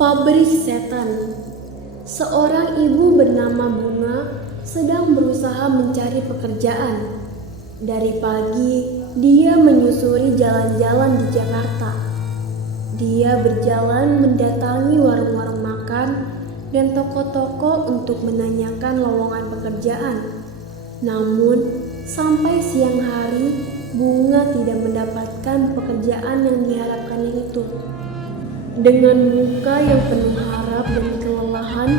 Pabrik setan. Seorang ibu bernama Bunga sedang berusaha mencari pekerjaan. Dari pagi, dia menyusuri jalan-jalan di Jakarta. Dia berjalan mendatangi warung-warung makan dan toko-toko untuk menanyakan lowongan pekerjaan. Namun, sampai siang hari, Bunga tidak mendapatkan pekerjaan yang diharapkannya itu. Dengan muka yang penuh harap dan kelelahan,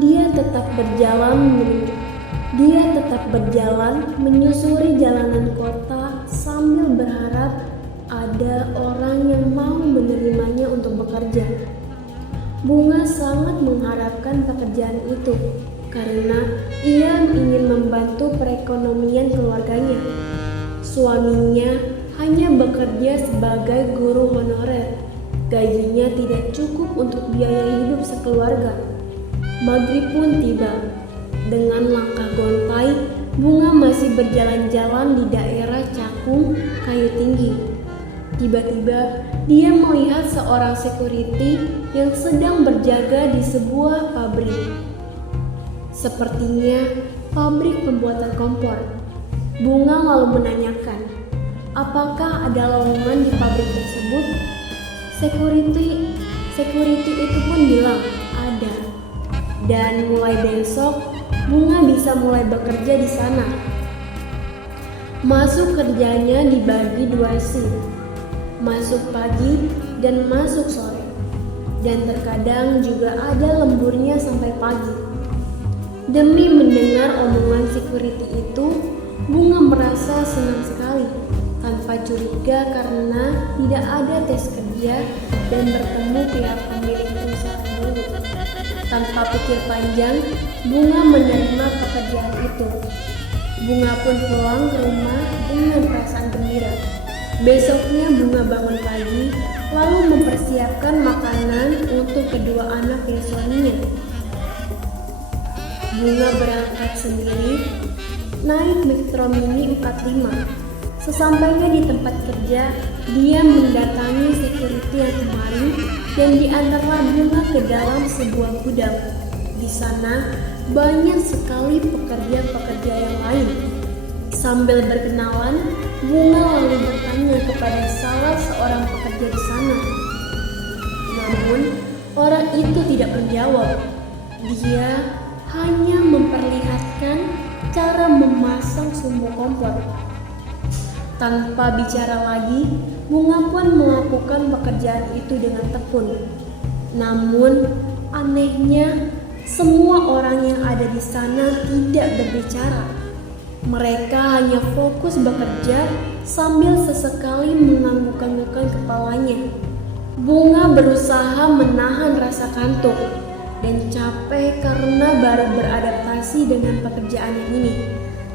dia tetap berjalan menyusuri jalanan kota sambil berharap ada orang yang mau menerimanya untuk bekerja. Bunga sangat mengharapkan pekerjaan itu karena ia ingin membantu perekonomian keluarganya. Suaminya hanya bekerja sebagai guru honorer. Gajinya tidak cukup untuk biaya hidup sekeluarga. Maghrib pun tiba. Dengan langkah gontai, Bunga masih berjalan-jalan di daerah Cakung, Kayu Tinggi. Tiba-tiba, dia melihat seorang security yang sedang berjaga di sebuah pabrik. Sepertinya pabrik pembuatan kompor. Bunga lalu menanyakan, apakah ada lowongan di pabrik tersebut? Security itu pun bilang ada. Dan mulai besok, Bunga bisa mulai bekerja di sana. Masuk kerjanya dibagi 2 shift. Masuk pagi dan masuk sore. Dan terkadang juga ada lemburnya sampai pagi. Demi mendengar omongan security itu, Bunga merasa senang sekali. Tanpa curiga karena tidak ada tes kerja dan bertemu pihak pemilik perusahaan dulu. Tanpa pikir panjang, Bunga menerima pekerjaan itu. Bunga pun pulang ke rumah dengan perasaan gembira. Besoknya Bunga bangun pagi, lalu mempersiapkan makanan untuk kedua anak dan suaminya. Bunga berangkat sendiri, naik Metro Mini 45. Sesampainya di tempat kerja, dia mendatangi security yang kemarin dan diantarlah Bunga ke dalam sebuah gudang. Di sana banyak sekali pekerja-pekerja yang lain. Sambil berkenalan, Bunga lalu bertanya kepada salah seorang pekerja di sana. Namun, orang itu tidak menjawab. Dia hanya memperlihatkan cara memasang sumbu kompor. Tanpa bicara lagi, Bunga pun melakukan pekerjaan itu dengan tekun. Namun, anehnya, semua orang yang ada di sana tidak berbicara. Mereka hanya fokus bekerja sambil sesekali mengangguk-anggukkan kepalanya. Bunga berusaha menahan rasa kantuk dan capek karena baru beradaptasi dengan pekerjaan yang ini.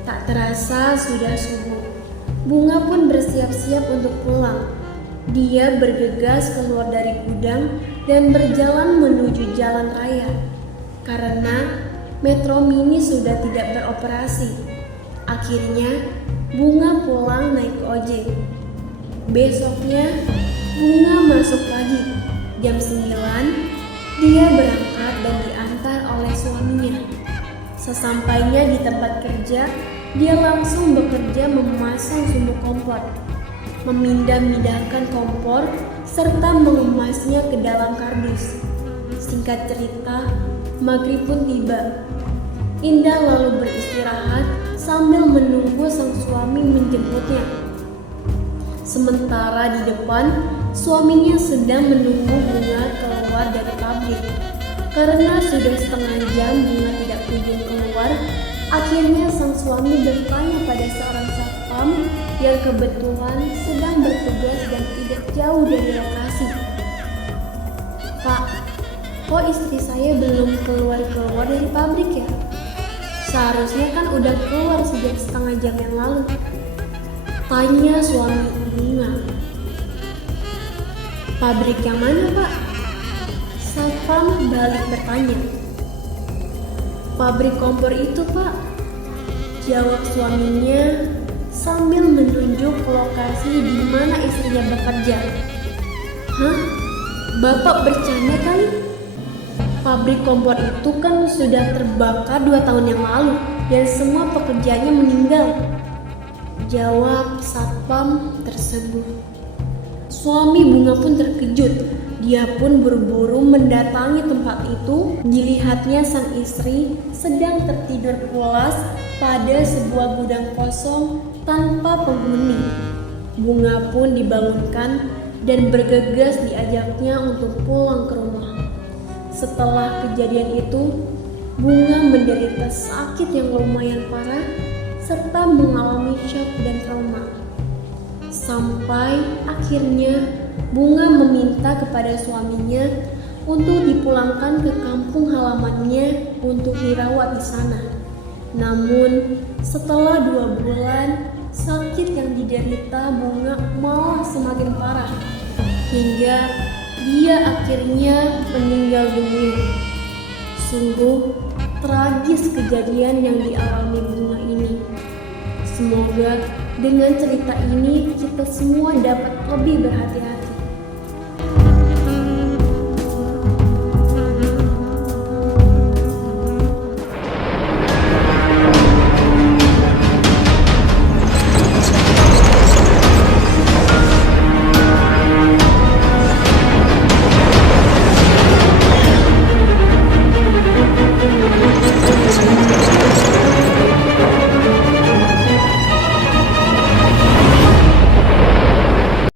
Tak terasa sudah subuh. Bunga pun bersiap-siap untuk pulang. Dia bergegas keluar dari gudang dan berjalan menuju jalan raya. Karena Metro Mini sudah tidak beroperasi. Akhirnya, Bunga pulang naik ojek. Besoknya, Bunga masuk pagi. Jam 9, dia berangkat dan diantar oleh suaminya. Sesampainya di tempat kerja, dia langsung bekerja memasang sumbu kompor, memindah-mindahkan kompor, serta mengemasnya ke dalam kardus. Singkat cerita, maghrib pun tiba. Indah lalu beristirahat sambil menunggu sang suami menjemputnya. Sementara di depan, suaminya sedang menunggu Bunga keluar dari pabrik. Karena sudah setengah jam Bunga tidak kunjung keluar, akhirnya sang suami bertanya pada seorang satpam yang kebetulan sedang bertugas dan tidak jauh dari lokasi. Pak, kok istri saya belum keluar dari pabrik ya? Seharusnya kan udah keluar sejak setengah jam yang lalu. Tanya suami Bunga. Pabrik yang mana, Pak? Satpam balik bertanya. Pabrik kompor itu, Pak, jawab suaminya sambil menunjuk lokasi di mana istrinya bekerja. Hah? Bapak bercanda kali? pabrik kompor itu kan sudah terbakar 2 tahun yang lalu dan semua pekerjanya meninggal, jawab satpam tersebut. Suami Bunga pun terkejut. Dia pun buru-buru mendatangi tempat itu. Dilihatnya sang istri sedang tertidur pulas pada sebuah gudang kosong tanpa penghuni. Bunga pun dibangunkan dan bergegas diajaknya untuk pulang ke rumah. Setelah kejadian itu, Bunga menderita sakit yang lumayan parah serta mengalami shock dan trauma. Sampai akhirnya Bunga meminta kepada suaminya untuk dipulangkan ke kampung halamannya untuk dirawat di sana. Namun setelah 2 bulan, sakit yang diderita Bunga malah semakin parah hingga dia akhirnya meninggal dunia. Sungguh tragis kejadian yang dialami Bunga ini. Semoga dengan cerita ini kita semua dapat lebih berhati-hati